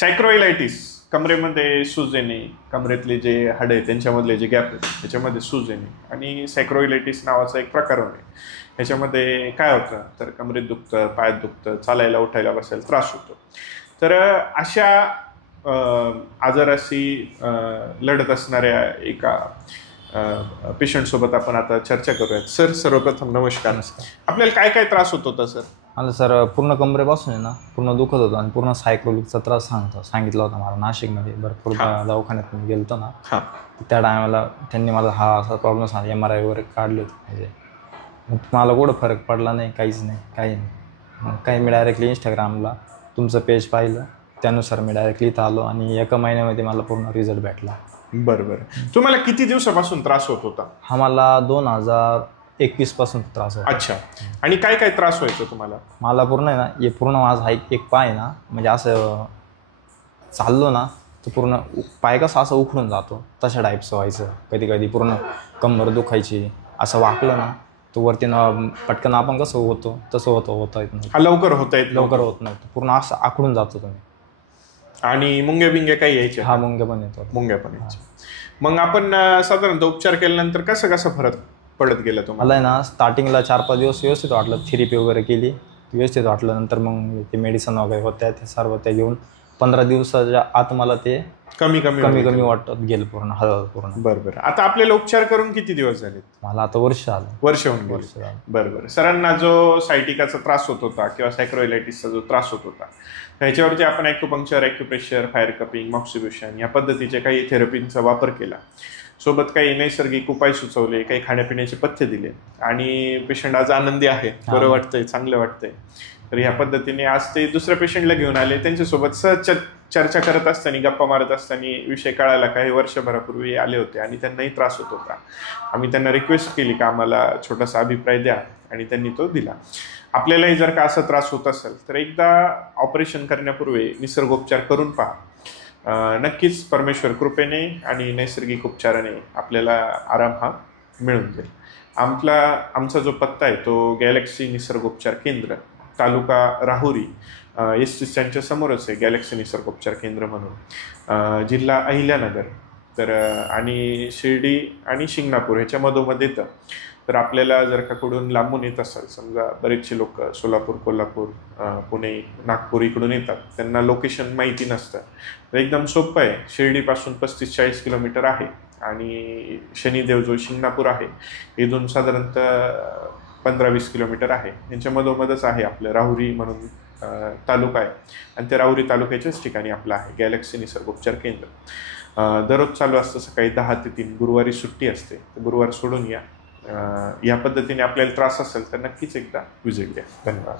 सायक्रोइलायटिस, कमरेमध्ये सूज येणे, कमरेतले जे हाड आहे त्यांच्यामधले जे गॅप आहेत त्याच्यामध्ये सूज येणे आणि सायक्रोइलायटिस नावाचा एक प्रकार होणे. ह्याच्यामध्ये काय होतं तर कमरेत दुखतं, पायात दुखतं, चालायला उठायला बसायला त्रास होतो. तर अशा आजाराशी लढत असणाऱ्या एका पेशंटसोबत आपण आता चर्चा करूयात. सर, सर्वप्रथम नमस्कार. आपल्याला काय काय त्रास होत होता सर? मला सर पूर्ण कमरेपासून आहे ना पूर्ण दुखत होतं आणि पूर्ण सायक्रोलिकचा त्रास सांगितला होता मला. नाशिकमध्ये भरपूर दवाखान्यात मी गेलो ना, त्या टायमाला त्यांनी मला हा असा प्रॉब्लेम सांगितला. MRI वगैरे काढले होते. म्हणजे मला कुठं फरक पडला नाही, काहीच नाही, काही नाही. मग काही मी डायरेक्टली इंस्टाग्रामला तुमचं पेज पाहिलं, त्यानुसार मी डायरेक्टली इथं आलो आणि एका महिन्यामध्ये मला पूर्ण रिझल्ट भेटला. बरं. तुम्हाला किती दिवसापासून त्रास होत होता? हा मला 2021 पासून त्रास होता. अच्छा. आणि काय काय त्रास व्हायचा तुम्हाला? मला पूर्ण आहे ना, हे पूर्ण माझा एक पाय आहे ना, म्हणजे असं चाललो ना तर पूर्ण पाय कसं असं उखडून जातो तशा टाईपचं व्हायचं. कधी कधी पूर्ण कंबर दुखायची. असं वाकलं ना तर वरती पटकन आपण कसं होतो तसं होता येत नाही. लवकर होत नव्हतं. पूर्ण असं आखडून जातो तुम्ही. आणि मुंग्या बिंग्या काही यायच्या? हा, मुंग्या पण येतो. मुंग्या पण यायच्या. मग आपण साधारणतः उपचार केल्यानंतर कसं फरक पडत गेला तुम्हाला? मला आहे ना स्टार्टिंगला 4-5 दिवस व्यवस्थित वाटलं. थेरपी वगैरे केली, व्यवस्थित वाटलं. नंतर मग ते मेडिसिन वगैरे होत्या ते सर्व त्या घेऊन 15 दिवसाच्या आत मला ते कमी वाटत गेलं पूर्ण पूर्ण. बरं. आता आपल्याला उपचार करून किती दिवस झाले? मला आता वर्ष होऊन गेले. बरं. सरांना जो सायटिकाचा त्रास होत होता किंवा सायक्रोइलायटिसचा जो त्रास होत होता ह्याच्यावरती आपण ॲक्युपंक्चर, ॲक्युप्रेशर, फायर कपिंग, मॉक्सिब्युशन या पद्धतीचे काही थेरपींचा वापर केला. सोबत काही नैसर्गिक उपाय सुचवले, काही खाण्यापिण्याचे पथ्य दिले आणि पेशंट आज आनंदी आहे, बरं वाटतंय, चांगलं वाटतंय. तर ह्या पद्धतीने आज ते दुसऱ्या पेशंटला घेऊन आले. त्यांच्यासोबत सहज चर्चा करत असताना, गप्पा मारत असताना विषय कळायला काही वर्षभरापूर्वी आले होते आणि त्यांनाही त्रास होत होता. आम्ही त्यांना रिक्वेस्ट केली की आम्हाला छोटासा अभिप्राय द्या आणि त्यांनी तो दिला. आपल्यालाही जर का असा त्रास होत असेल तर एकदा ऑपरेशन करण्यापूर्वी निसर्गोपचार करून पहा. नक्कीच परमेश्वर कृपेने आणि नैसर्गिक उपचाराने आपल्याला आराम हा मिळून जाईल. आमचा जो पत्ता आहे तो गॅलेक्सी निसर्गोपचार केंद्र, तालुका राहुरी, एस टी स्टँडच्या समोरच आहे गॅलेक्सी निसर्गोपचार केंद्र म्हणून, जिल्हा अहिल्यानगर. तर आणि शिर्डी आणि शिंगणापूर ह्याच्या मधोमध येतं. तर आपल्याला जर का कुठून लांबून येत असाल, समजा बरेचसे लोक सोलापूर, कोल्हापूर, पुणे, नागपूर इकडून येतात, त्यांना लोकेशन माहिती नसतं. तर एकदम सोपं आहे. शिर्डीपासून 35-40 किलोमीटर आहे आणि शनिदेव जो शिंगणापूर आहे इथून साधारणतः 15-20 किलोमीटर आहे. यांच्या मधोमधच आहे आपलं राहुरी म्हणून तालुका आहे आणि त्या राहुरी तालुक्याच्याच ठिकाणी आपलं आहे गॅलेक्सी निसर्गोपचार केंद्र. दररोज चालू असतं सकाळी 10 ते 3. गुरुवारी सुट्टी असते, तर गुरुवार सोडून या. या पद्धतीने आपल्याला त्रास असेल तर नक्कीच एकदा व्हिजिट द्या. धन्यवाद.